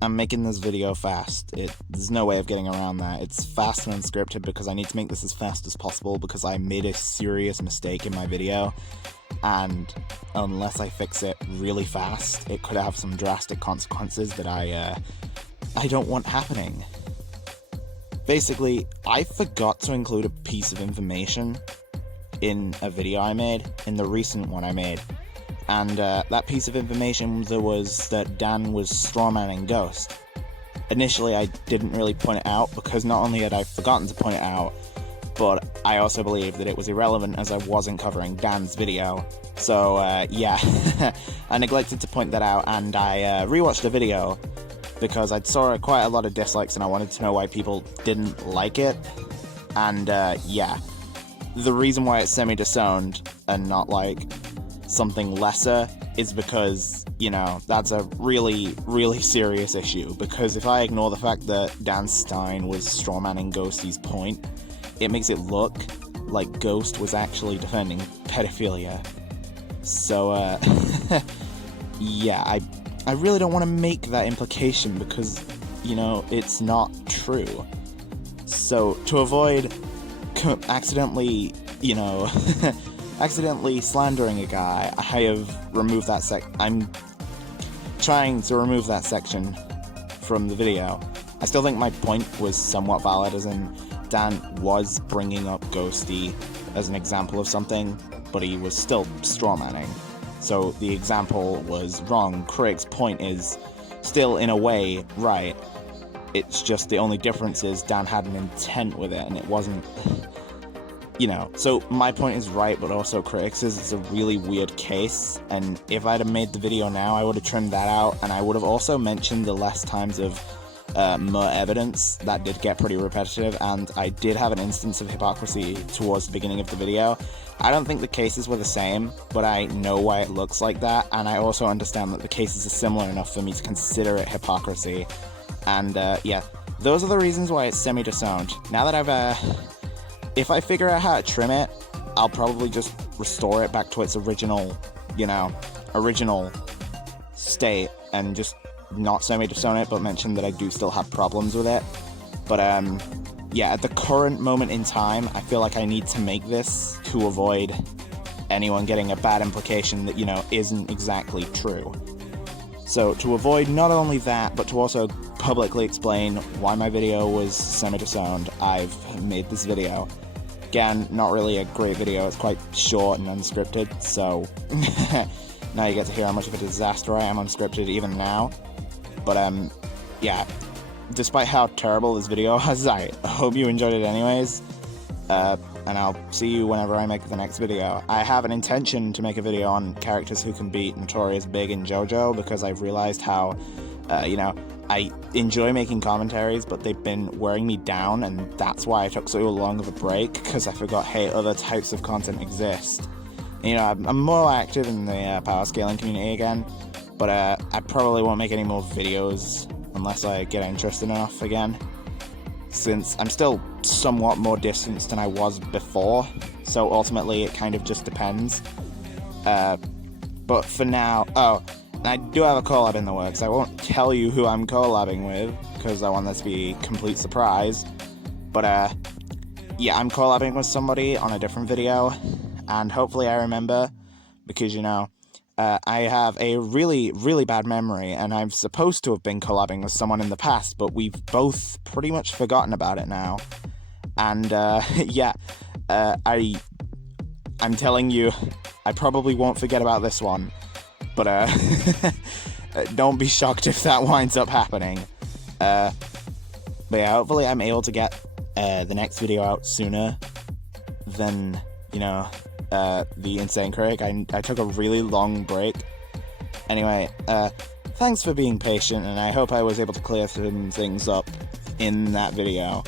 I'm making this video fast. There's no way of getting around that. It's fast and unscripted because I need to make this as fast as possible because I made a serious mistake in my video, and unless I fix it really fast, it could have some drastic consequences that I don't want happening. Basically, I forgot to include a piece of information in a video I made, in the recent one I made. And that piece of information was that Dan was strawmanning Ghost. Initially, I didn't really point it out because not only had I forgotten to point it out, but I also believed that it was irrelevant as I wasn't covering Dan's video. So, yeah, I neglected to point that out, and I rewatched the video because I saw quite a lot of dislikes and I wanted to know why people didn't like it. And, yeah, the reason why it's semi-disowned and not, like, something lesser is because, you know, that's a really, really serious issue. Because if I ignore the fact that Dan Stein was strawmanning Ghosty's point, it makes it look like Ghost was actually defending pedophilia. So, yeah, I really don't want to make that implication because, you know, it's not true. So, to avoid accidentally, you know, accidentally slandering a guy, I have removed that I'm trying to remove that section from the video. I still think my point was somewhat valid, as in Dan was bringing up Ghosty as an example of something, but he was still strawmanning. So the example was wrong. Crick's point is still, in a way, right. It's just the only difference is Dan had an intent with it, and it wasn't... You know, so my point is right, but also Critics' it's a really weird case, and if I'd have made the video now, I would have trimmed that out, and I would have also mentioned the less times of more evidence. That did get pretty repetitive, and I did have an instance of hypocrisy towards the beginning of the video. I don't think the cases were the same, but I know why it looks like that, and I also understand that the cases are similar enough for me to consider it hypocrisy. And, yeah, those are the reasons why it's semi-disowned. Now that if I figure out how to trim it, I'll probably just restore it back to its original, you know, original state and just not semi-disown it, but mention that I do still have problems with it. But, yeah, at the current moment in time, I feel like I need to make this to avoid anyone getting a bad implication that, you know, isn't exactly true. So, to avoid not only that, but to also publicly explain why my video was semi-disowned, I've made this video. Again, not really a great video, it's quite short and unscripted, so now you get to hear how much of a disaster I am unscripted even now. But, yeah, despite how terrible this video was, I hope you enjoyed it anyways, and I'll see you whenever I make the next video. I have an intention to make a video on characters who can beat Notorious Big in JoJo, because I've realized how, you know, I enjoy making commentaries, but they've been wearing me down, and that's why I took so long of a break, because I forgot, hey, other types of content exist. You know, I'm more active in the power scaling community again, but I probably won't make any more videos unless I get interested enough again, since I'm still somewhat more distanced than I was before, so ultimately it kind of just depends. But for now, and I do have a collab in the works. I won't tell you who I'm collabing with, because I want this to be a complete surprise. But, yeah, I'm collabing with somebody on a different video, and hopefully I remember, because, you know, I have a really, really bad memory, and I'm supposed to have been collabing with someone in the past, but we've both pretty much forgotten about it now. And, yeah, I'm telling you, I probably won't forget about this one. But, don't be shocked if that winds up happening. But yeah, hopefully I'm able to get, the next video out sooner than, you know, the Insane Critic. I took a really long break. Anyway, thanks for being patient, and I hope I was able to clear some things up in that video.